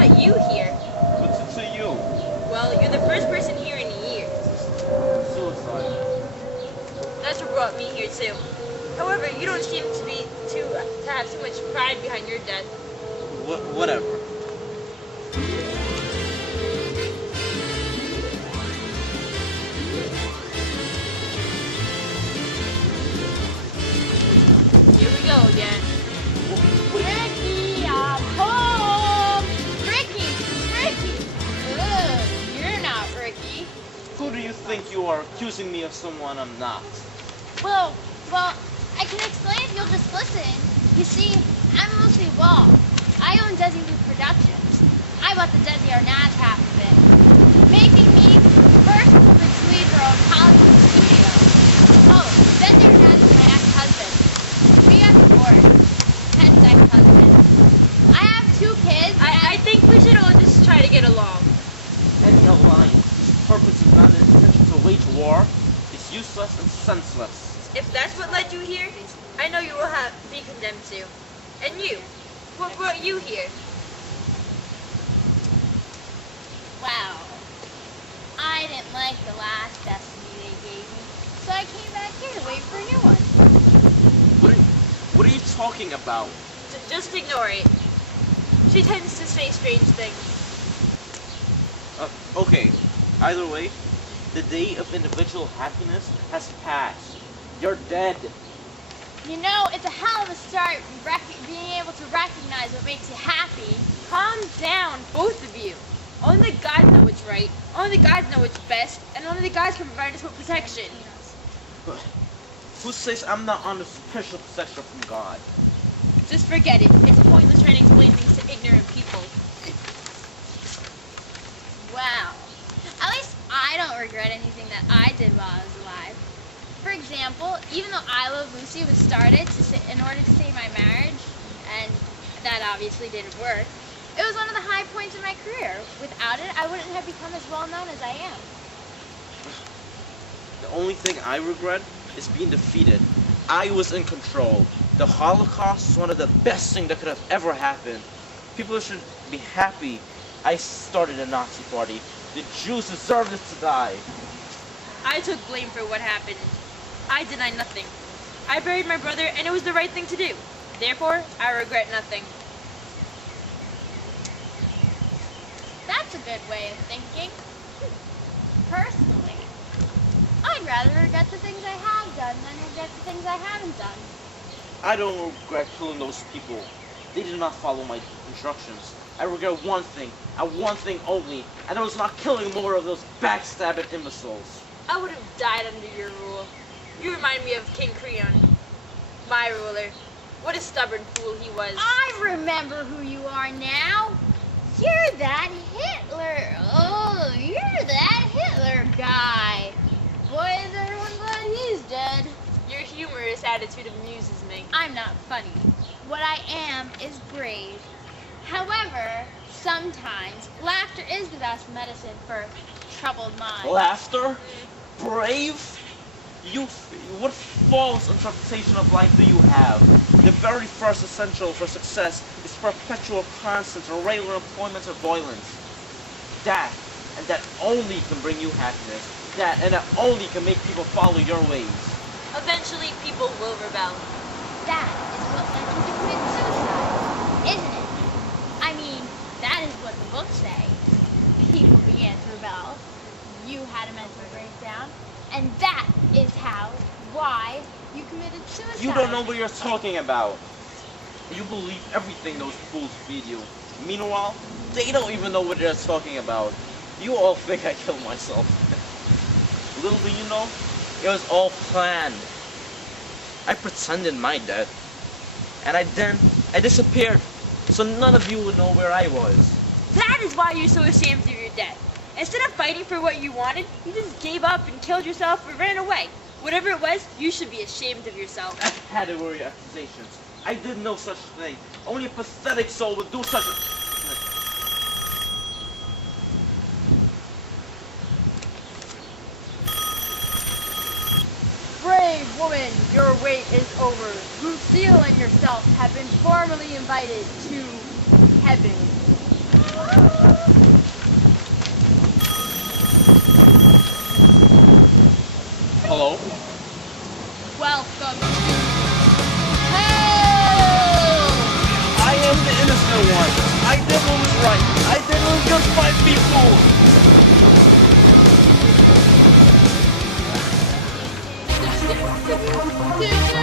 brought you here? What's it to you? Well, you're the first person here in years. Suicide. That's what brought me here too. However, you don't seem to have too much pride behind your death. Whatever. Here we go again. Ricky, I'm home! Ricky! Ricky! Ugh, you're not Ricky. Who do you think you are, accusing me of someone I'm not? Well, I can explain if you'll just listen. You see, I'm Lucille. I own Desi Loop Productions. I bought the Desi Arnaz half of it, making me the first woman to lead her own Hollywood studio. Oh, Desi Arnaz is my ex-husband. We got divorced. Hence ex-husband. I have 2 kids. I think we should all just try to get along. Any alliance whose purpose is not an intention to wage war is useless and senseless. If that's what led you here, I know you will be condemned to. And you, what brought you here? Wow. I didn't like the last destiny they gave me, so I came back here to wait for a new one. What are you talking about? Just ignore it. She tends to say strange things. Okay. Either way, the day of individual happiness has passed. You're dead. You know, it's a hell of a start being able to recognize what makes you happy. Calm down, both of you. Only the gods know what's right, only the gods know what's best, and only the gods can provide us with protection. But who says I'm not under special protection from God? Just forget it. It's pointless trying to explain things to ignorant people. Wow. At least I don't regret anything that I did while I was alive. For example, even though I Love Lucy was started in order to save my marriage, and that obviously didn't work, it was one of the high points in my career. Without it, I wouldn't have become as well known as I am. The only thing I regret is being defeated. I was in control. The Holocaust is one of the best things that could have ever happened. People should be happy. I started a Nazi party. The Jews deserved it to die. I took blame for what happened. I denied nothing. I buried my brother, and it was the right thing to do. Therefore, I regret nothing. That's a good way of thinking. Personally, I'd rather regret the things I have done than regret the things I haven't done. I don't regret killing those people. They did not follow my instructions. I regret one thing, and one thing only, and that was not killing more of those backstabbing imbeciles. I would have died under your rule. You remind me of King Creon, my ruler. What a stubborn fool he was. I remember who you are now. You're that Hitler. Oh, you're that Hitler guy. Boy, is everyone glad he's dead. Your humorous attitude amuses me. I'm not funny. What I am is brave. However, sometimes laughter is the best medicine for troubled minds. Laughter? Brave? What false interpretation of life do you have? The very first essential for success is perpetual, constant, or regular employment of violence. That, and that only can bring you happiness. That, and that only can make people follow your ways. Eventually, people will rebel. That is what led you to commit suicide, isn't it? I mean, that is what the books say. People began to rebel. You had a mental breakdown. And that is why you committed suicide. You don't know what you're talking about. You believe everything those fools feed you. Meanwhile, they don't even know what they're talking about. You all think I killed myself. Little do you know, it was all planned. I pretended my death. And I disappeared, so none of you would know where I was. That is why you're so ashamed of your death. Instead of fighting for what you wanted, you just gave up and killed yourself or ran away. Whatever it was, you should be ashamed of yourself. Category accusations. I did no such thing. Only a pathetic soul would do such a... Brave woman, your wait is over. Lucille and yourself have been formally invited to heaven. Hello? Welcome to hell! I am the innocent one. I did what was right. I did what was just by people. Did